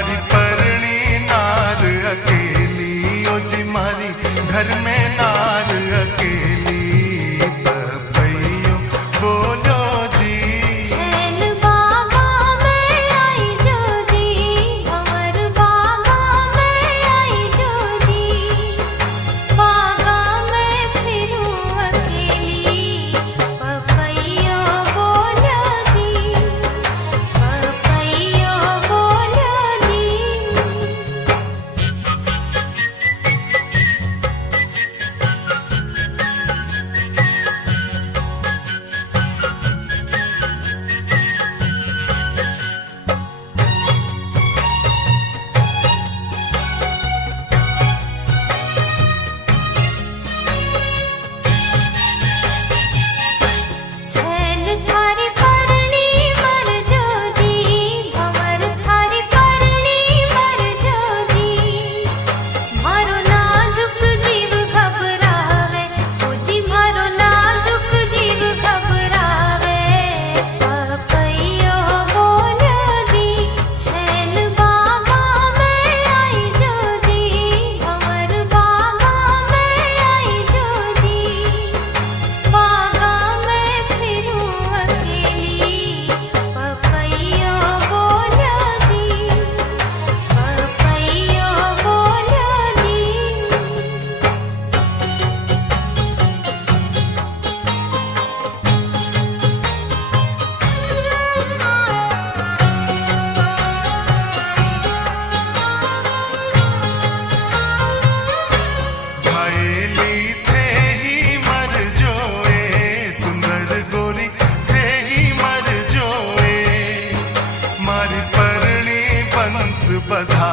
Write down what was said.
मारी परणी नार अकेली, ओ जी मारी घर में नार अकेली। पपैयो बोलो जी छैल बागा में आई जोगी, भंवर बागा में आई जोगी। बागा में फिरूं अकेली, पपैयो बोलो जी, पपैयो बोलो जी। छैल थारी परणी मर जोगी, भंवर थारी परणी मर जोगी। मारो नाजुक जीव घबरावे, ओ जी मारो नाजुक जीव घबरावे। पपैयो बोलो जी, छैल बागा में आई जोगी, भंवर बागा में आई जोगी। बागा में फिरूं अकेली, पपैयो बोलो जी, पपैयो बोलो जी। घायली थे ही मर जोए, सुंदर गोरी थे ही मर जोए। मारी परणी बंस बधा